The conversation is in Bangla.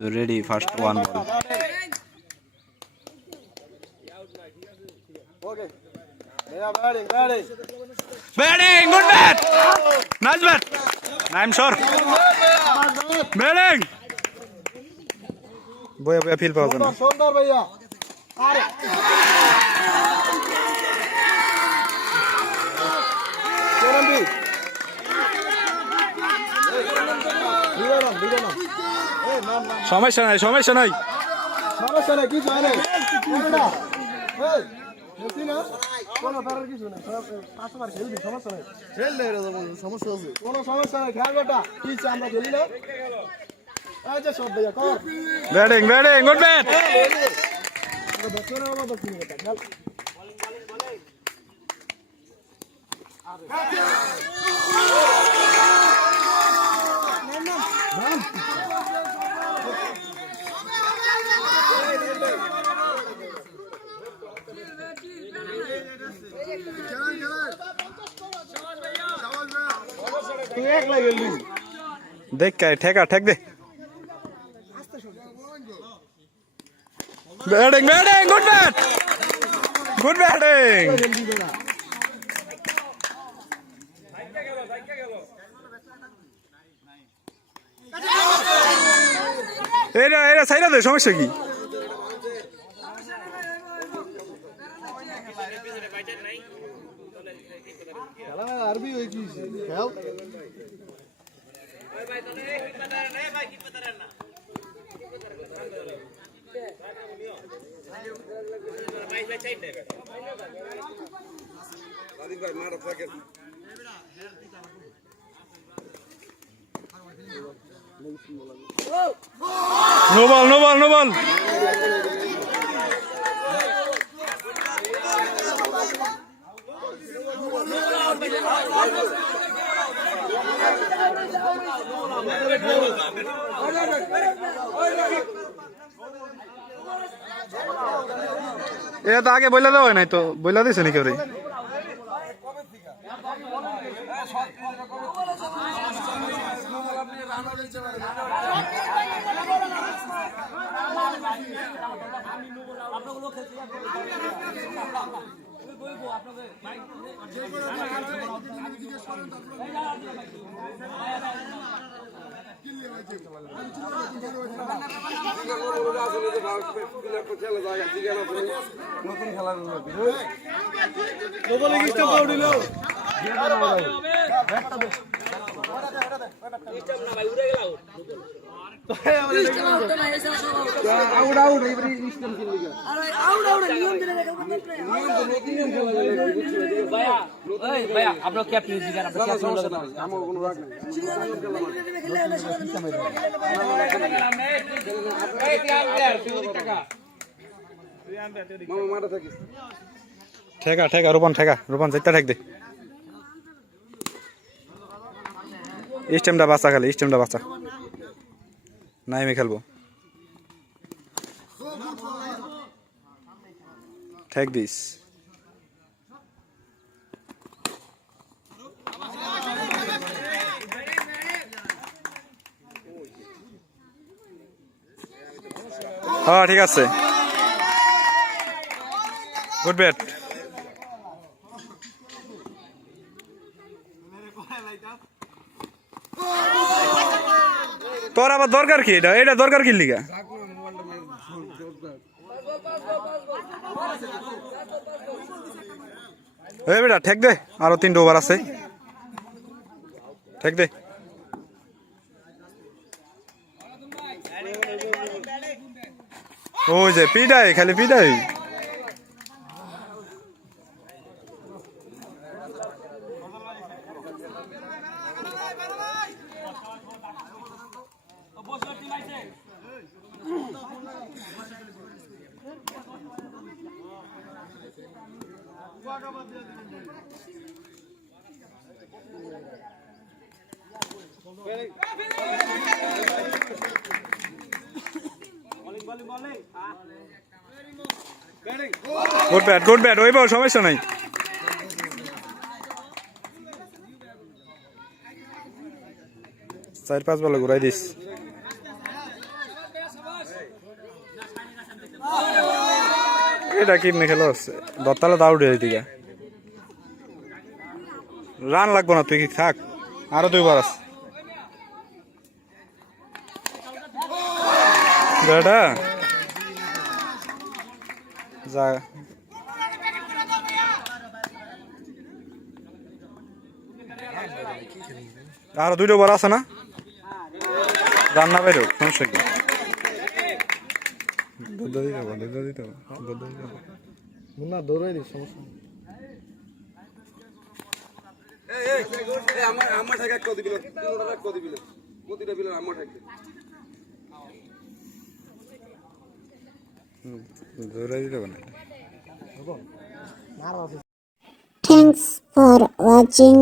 Ready, first one ball. Okay. Yeah, batting. Batting, good bat. Nice bat. I'm sure. Batting. Boya feel পাওয়া যায় না। সুন্দর ভাইয়া। আরে। কেরমবি। বিরাম। এই নাম। সমস্যা নাই। সমস্যা নাই কিছু হয় নাই। না। এই বুঝছি না কোনো তারের কিছু না পাঁচবার খেলবি সমস্যা নাই খেললে সমস্যা আছে কোনো সমস্যা নাই খেয়াল বেটা কি চাই আমরা খেলি না আচ্ছা সব ভাইয়া কর ব্যাটিং গুড ব্যাট বছরে বাবা বলছি না খেল देख के ठेका ठेक दे बैटिंग गुड बैटिंग एरा साइडा दे समस्या की আরবি হই কি খেল नो बॉल এটা তো আগে বইলা দেওয়া নাই তো বইলা দিছে নাকি ওরে নতুন খেলা নতুন লিগিস্টা পাউডিল আউট এবারে সিস্টেম খেল লিগা আরে আউট নিয়ম দিলে নিয়ম ভাইয়া ভাইয়া আপনার ক্যাপ্টেন জিগার আপনার ক্যাপ্টেন লাগে না আমার কোনো রাগ নাই এই প্লেয়ার তুই টাকা মামা মারা থাকিস ठेका रूपन जितना ठेक दे स्टेमটা বাঁচা খালি স্টেমটা বাঁচা নাই আমি খেলবো ঠেক দিস হ্যাঁ ঠিক আছে গুড ব্যাট তোর আবার দরকার কি এটা দরকার কি লিগা এই বেটা ঠেক দে আরো 3টা ওভার আছে ঠেক দে ওই যে পিডাই খালি পিডাই গুড ব্যাট ওই বল সমস্যা নাই 4-5 বলে ঘুরাই দিস এটা কি খেলা হচ্ছে দত্তালে দাউড়ে এইদিকে রান লাগবো না তুই কি থাক আরো 2 বার আছে বেটা যা আরো 2 বার আছে না রান না বাইরে সমস্যা কি দিতে মুন্না দৌড়াই দিস সমস্যা আমার ঠাকা কত দিবিল কত দিবিল প্রতিটা বিল আমার ঠাকা দৌড়াই দিতে না Thanks for watching.